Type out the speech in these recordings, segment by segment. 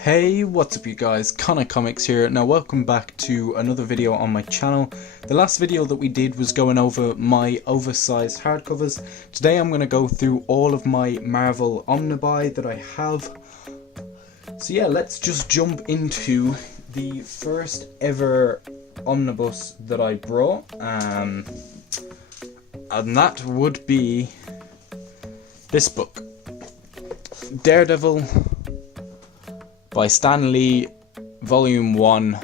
Hey, what's up you guys, Connor Comics here. Now welcome back to another video on my channel. The last video that we did was going over my oversized hardcovers. Today I'm going to go through all of my Marvel Omnibus that I have. So yeah, let's just jump into the first ever omnibus that I brought. And that would be this book, Daredevil by Stan Lee, Volume 1.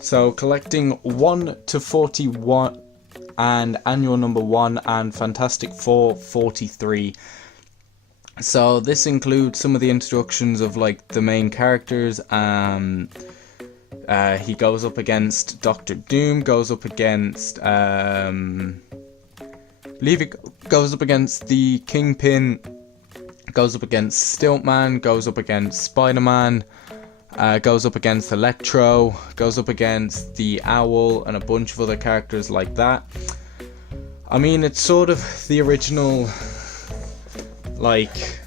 So collecting 1 to 41 and annual number 1 and Fantastic Four 43. So this includes some of the introductions of like the main characters. He goes up against Doctor Doom, goes up against I believe it goes up against the Kingpin, goes up against Stiltman, goes up against SpiderMan, goes up against Electro, goes up against the Owl, and a bunch of other characters like that. I mean, it's sort of the original, like,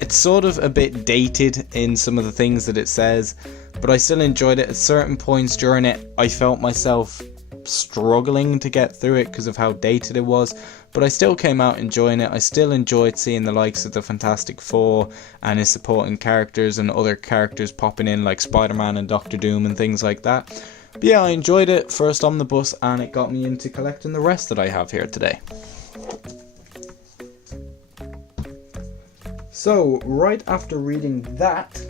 it's sort of a bit dated in some of the things that it says, but I still enjoyed it. At certain points during it, I felt myself struggling to get through it because of how dated it was, but I still came out enjoying it. I still enjoyed seeing the likes of the Fantastic Four and his supporting characters and other characters popping in like Spider-Man and Doctor Doom and things like that. But yeah, I enjoyed it first omnibus and it got me into collecting the rest that I have here today. So right after reading that,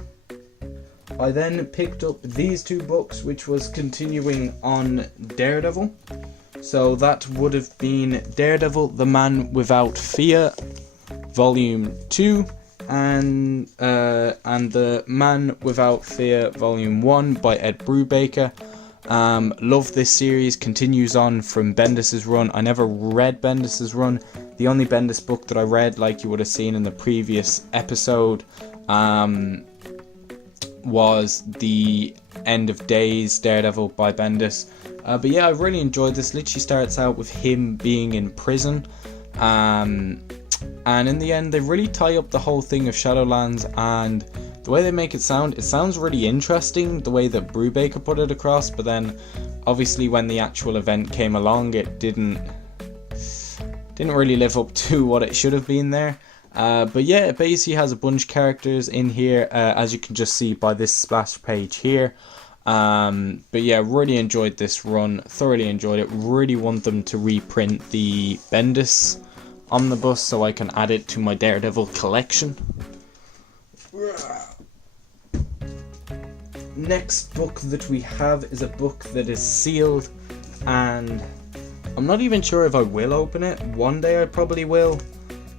I then picked up these two books, which was continuing on Daredevil. So that would have been Daredevil, The Man Without Fear, Volume 2, and The Man Without Fear, Volume 1 by Ed Brubaker. Love this series, continues on from Bendis's run. I never read Bendis's run. The only Bendis book that I read, like you would have seen in the previous episode, was the End of Days Daredevil by Bendis. But yeah, I really enjoyed this. Literally starts out with him being in prison, and in the end they really tie up the whole thing of Shadowlands, and the way they make it sounds really interesting, the way that Brubaker put it across. But then obviously when the actual event came along, it didn't really live up to what it should have been there. But yeah, it basically has a bunch of characters in here, as you can just see by this splash page here. But yeah, really enjoyed this run, thoroughly enjoyed it. Really want them to reprint the Bendis omnibus so I can add it to my Daredevil collection. Next book that we have is a book that is sealed, and I'm not even sure if I will open it. One day I probably will.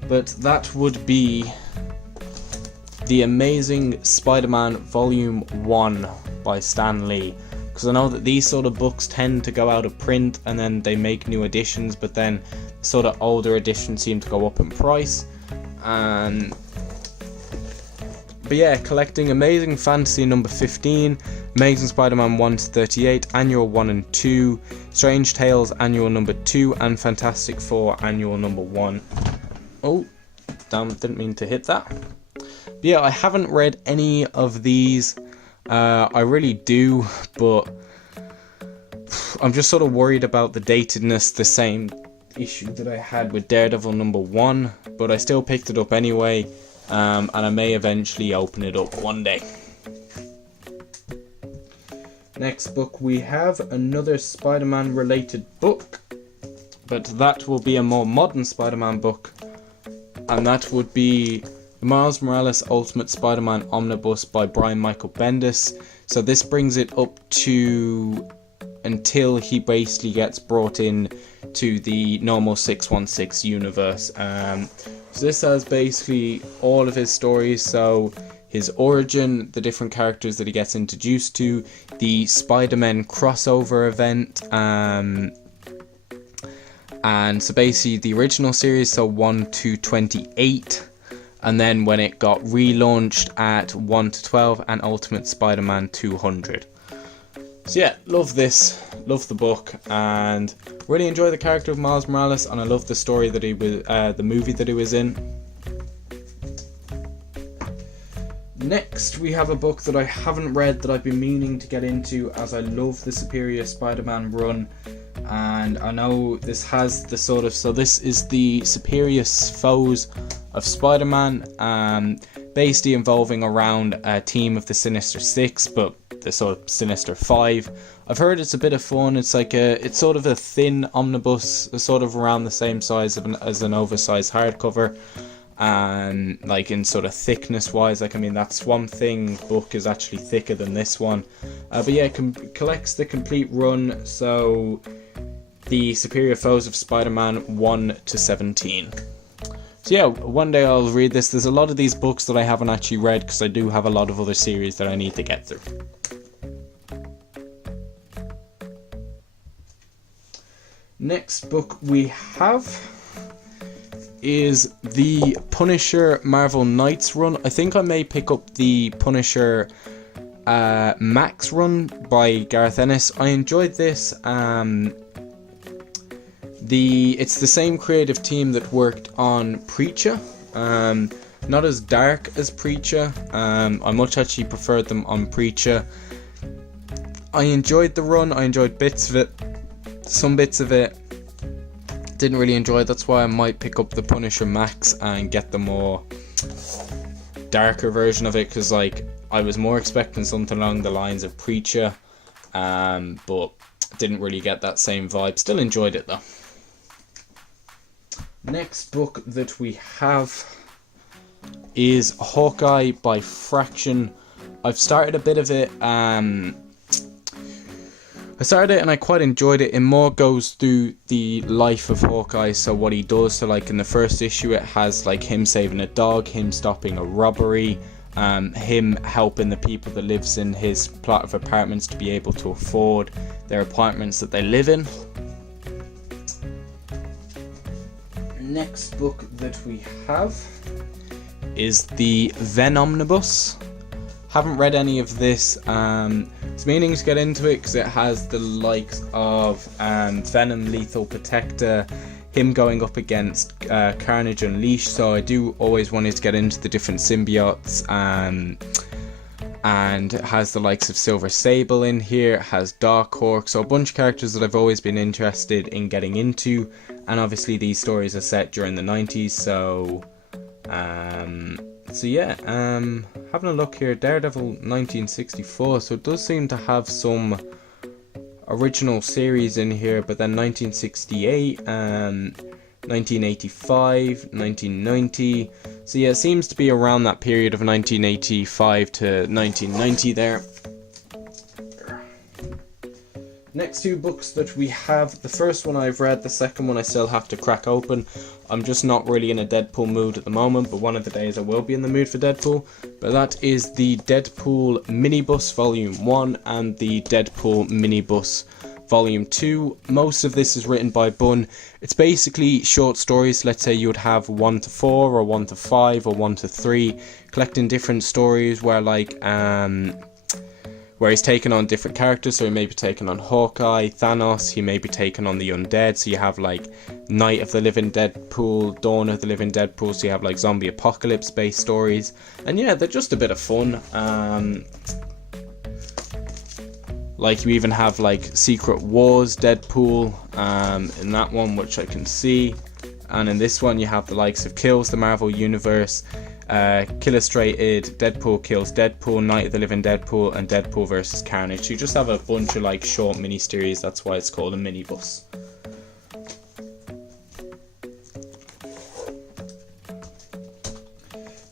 But that would be The Amazing Spider-Man Volume 1 by Stan Lee. Because I know that these sort of books tend to go out of print and then they make new editions, but then sort of older editions seem to go up in price. But yeah, collecting Amazing Fantasy number 15, Amazing Spider-Man 1 to 38, Annual 1 and 2, Strange Tales Annual number 2, and Fantastic Four Annual number 1. Oh, damn, didn't mean to hit that. But yeah, I haven't read any of these. I really do, but I'm just sort of worried about the datedness, the same issue that I had with Daredevil number 1, but I still picked it up anyway, and I may eventually open it up one day. Next book we have another Spider-Man related book, but that will be a more modern Spider-Man book. And that would be Miles Morales Ultimate Spider-Man Omnibus by Brian Michael Bendis. So this brings it up to until he basically gets brought in to the normal 616 universe. So this has basically all of his stories. So his origin, the different characters that he gets introduced to, the Spider-Man crossover event, and so basically the original series, so 1 to 28, and then when it got relaunched at 1 to 12, and Ultimate Spider-Man 200. So yeah, love this. love the book, and really enjoy the character of Miles Morales, and I love the story that he was, the movie that he was in. Next, we have a book that I haven't read that I've been meaning to get into, as I love the Superior Spider-Man run, and I know this has the sort of, so this is the Superior Foes of Spider-Man, basically involving around a team of the Sinister Six, but the sort of Sinister Five. I've heard it's a bit of fun. It's like it's sort of a thin omnibus, sort of around the same size as an oversized hardcover, and like in sort of thickness wise, like I mean that Swamp Thing book is actually thicker than this one, but yeah, it collects the complete run. So the Superior Foes of Spider-Man 1 to 17. So yeah, one day I'll read this. There's a lot of these books that I haven't actually read because I do have a lot of other series that I need to get through. Next book we have is the Punisher Marvel Knights run. I think I may pick up the Punisher Max run by Gareth Ennis. I enjoyed this. It's the same creative team that worked on Preacher. Not as dark as Preacher. I much actually preferred them on Preacher. I enjoyed the run. I enjoyed bits of it. Some bits of it didn't really enjoy. That's why I might pick up the Punisher Max and get the more darker version of it, because like I was more expecting something along the lines of Preacher, but didn't really get that same vibe. Still enjoyed it though. Next book that we have is Hawkeye by Fraction. I've started a bit of it. I started it and I quite enjoyed it. It more goes through the life of Hawkeye, so what he does. So like in the first issue it has like him saving a dog, him stopping a robbery, him helping the people that lives in his plot of apartments to be able to afford their apartments that they live in. Next book that we have is the Omnibus. Haven't read any of this. It's meaning to get into it because it has the likes of Venom, Lethal Protector, him going up against Carnage Unleashed. So I do always wanted to get into the different symbiotes, and it has the likes of Silver Sable in here. It has Dark Hawk, so a bunch of characters that I've always been interested in getting into. And obviously these stories are set during the 90s, so yeah, having a look here, Daredevil 1964, so it does seem to have some original series in here, but then 1968, 1985, 1990, so yeah, it seems to be around that period of 1985 to 1990 there. Next two books that we have, the first one I've read, the second one I still have to crack open. I'm just not really in a Deadpool mood at the moment, but one of the days I will be in the mood for Deadpool. But that is the Deadpool Minibus Volume 1 and the Deadpool Minibus Volume 2. Most of this is written by Bunn. It's basically short stories. Let's say you would have 1 to 4 or 1 to 5 or 1 to 3, collecting different stories where like where he's taken on different characters. So he may be taken on Hawkeye, Thanos, he may be taken on the Undead. So you have like Night of the Living Deadpool, Dawn of the Living Deadpool, so you have like zombie apocalypse based stories. And yeah, they're just a bit of fun. Like you even have like Secret Wars Deadpool in that one, which I can see. And in this one you have the likes of Kills the Marvel Universe, Illustrated, Deadpool Kills Deadpool, Night of the Living Deadpool, and Deadpool vs Carnage. So you just have a bunch of like short mini-series, that's why it's called a minibus.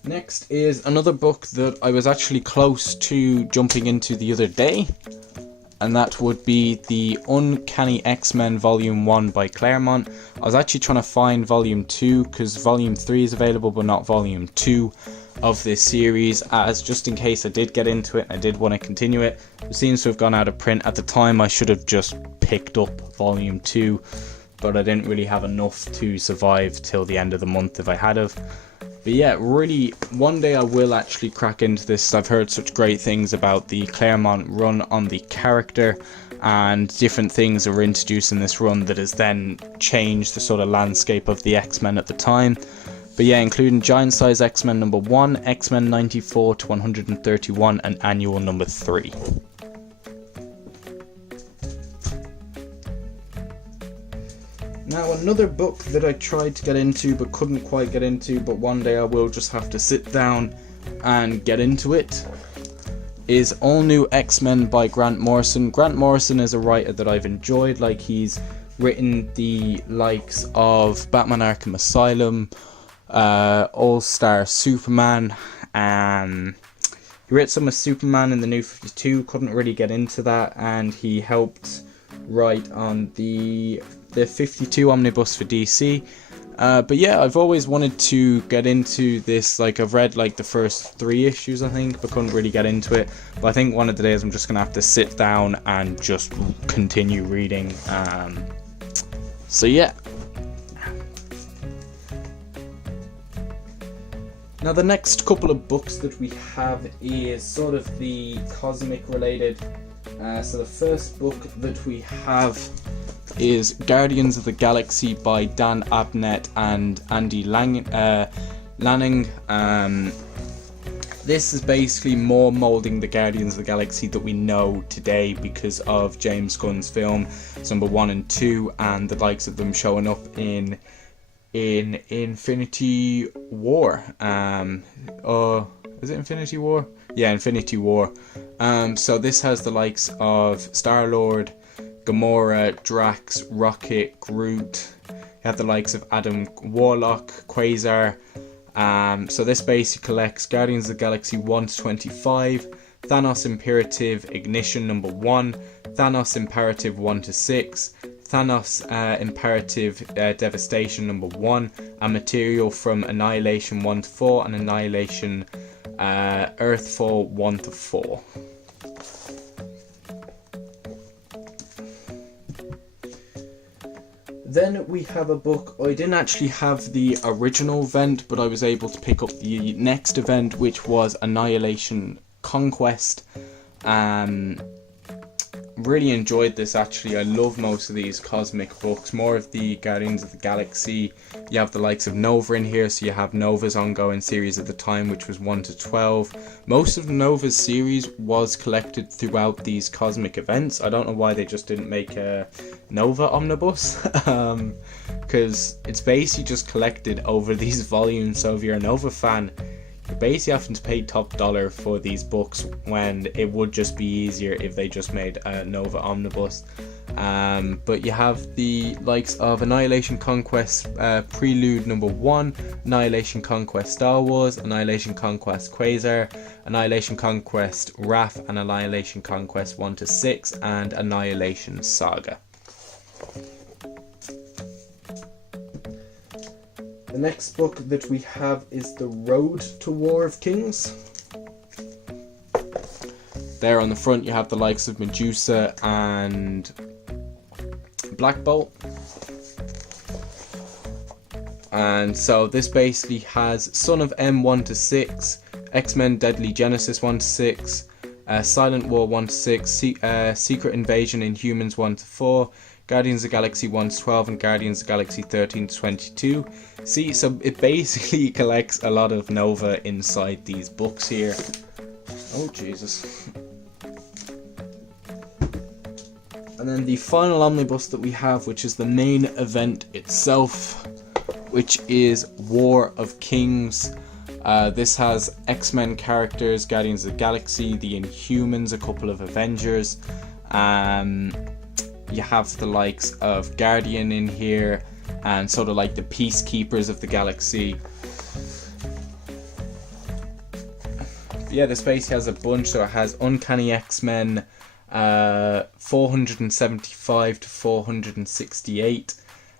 Next is another book that I was actually close to jumping into the other day, and that would be the Uncanny X-Men Volume 1 by Claremont. I was actually trying to find Volume 2 because Volume 3 is available but not Volume 2 of this series, as just in case I did get into it and I did want to continue it. It seems to have gone out of print. At the time I should have just picked up Volume 2, but I didn't really have enough to survive till the end of the month if I had have. But yeah, really, one day I will actually crack into this. I've heard such great things about the Claremont run on the character, and different things are introduced in this run that has then changed the sort of landscape of the X-Men at the time. But yeah, including Giant Size X-Men number 1, X-Men 94 to 131, and Annual number 3. Now, another book that I tried to get into but couldn't quite get into, but one day I will just have to sit down and get into it, is All New X-Men by Grant Morrison. Grant Morrison is a writer that I've enjoyed. Like, he's written the likes of Batman Arkham Asylum, All-Star Superman, he wrote some of Superman in the New 52, couldn't really get into that, and he helped write on the 52 Omnibus for DC. But yeah, I've always wanted to get into this. Like, I've read like the first 3 issues, I think, but couldn't really get into it. But I think one of the days I'm just gonna have to sit down and just continue reading. So yeah. Now, the next couple of books that we have is sort of the cosmic related. So the first book that we have is Guardians of the Galaxy by Dan Abnett and Andy Lanning. This is basically more moulding the Guardians of the Galaxy that we know today because of James Gunn's film number 1 and 2, and the likes of them showing up in Infinity War. Is it Infinity War? Yeah, Infinity War. So this has the likes of Star-Lord, Gamora, Drax, Rocket, Groot. You have the likes of Adam Warlock, Quasar. So this basically collects Guardians of the Galaxy 1 to 25, Thanos Imperative Ignition number 1, Thanos Imperative 1 to 6, Thanos Imperative Devastation number 1, and material from Annihilation 1 to 4 and Annihilation Earthfall 1 to 4. Then we have a book. I didn't actually have the original event, but I was able to pick up the next event, which was Annihilation Conquest. Really enjoyed this, actually. I love most of these cosmic books. More of the Guardians of the Galaxy. You have the likes of Nova in here, so you have Nova's ongoing series at the time, which was 1 to 12. Most of Nova's series was collected throughout these cosmic events. I don't know why they just didn't make a Nova Omnibus, because it's basically just collected over these volumes. So if you're a Nova fan, you're basically having to pay top dollar for these books when it would just be easier if they just made a Nova Omnibus. But you have the likes of Annihilation Conquest Prelude number 1, Annihilation Conquest Star Wars, Annihilation Conquest Quasar, Annihilation Conquest Wrath, and Annihilation Conquest 1 to 6, and Annihilation Saga. The next book that we have is The Road to War of Kings. There on the front you have the likes of Medusa and Black Bolt. And so this basically has Son of M 1 to 6, X-Men Deadly Genesis 1 to 6, Silent War 1 to 6, Secret Invasion Inhumans 1 to 4, Guardians of the Galaxy 1 to 12, and Guardians of the Galaxy 13 to 22. See, so it basically collects a lot of Nova inside these books here. Oh, Jesus. And then the final omnibus that we have, which is the main event itself, which is War of Kings. This has X-Men characters, Guardians of the Galaxy, the Inhumans, a couple of Avengers. You have the likes of Guardian in here, and sort of like the Peacekeepers of the Galaxy. Yeah, this basically has a bunch. So it has Uncanny X-Men 475 to 468,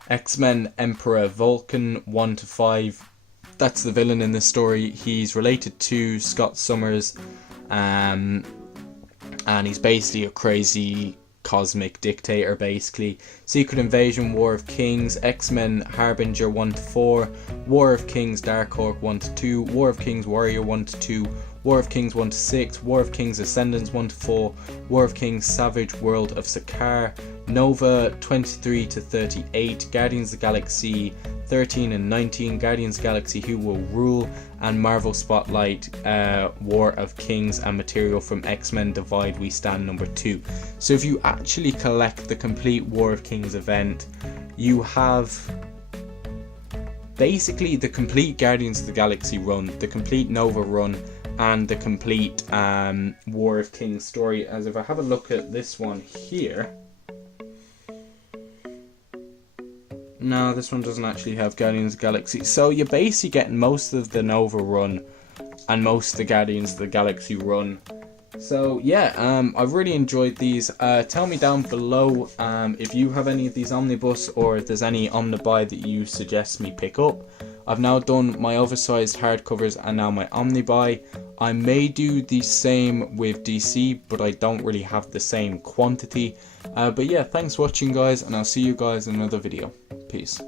X-Men Emperor Vulcan 1 to 5. That's the villain in this story. He's related to Scott Summers, and he's basically a crazy cosmic dictator, basically. Secret Invasion War of Kings, X-Men Harbinger 1 to 4, War of Kings Dark Hawk 1 to 2, War of Kings Warrior 1 to 2, War of Kings 1 to 6, War of Kings Ascendance 1 to 4, War of Kings Savage World of Sakaar, Nova 23 to 38, Guardians of the Galaxy 13 and 19, Guardians of the Galaxy Who Will Rule, and Marvel Spotlight War of Kings and material from X-Men Divide We Stand number 2. So if you actually collect the complete War of Kings event, you have basically the complete Guardians of the Galaxy run, the complete Nova run, and the complete War of Kings story. As if I have a look at this one here, no, this one doesn't actually have Guardians of the Galaxy. So you're basically getting most of the Nova run and most of the Guardians of the Galaxy run. So yeah, I've really enjoyed these. Tell me down below if you have any of these Omnibus, or if there's any Omnibuy that you suggest me pick up. I've now done my oversized hardcovers and now my Omnibuy. I may do the same with DC, but I don't really have the same quantity. But yeah, thanks for watching guys, and I'll see you guys in another video. Peace.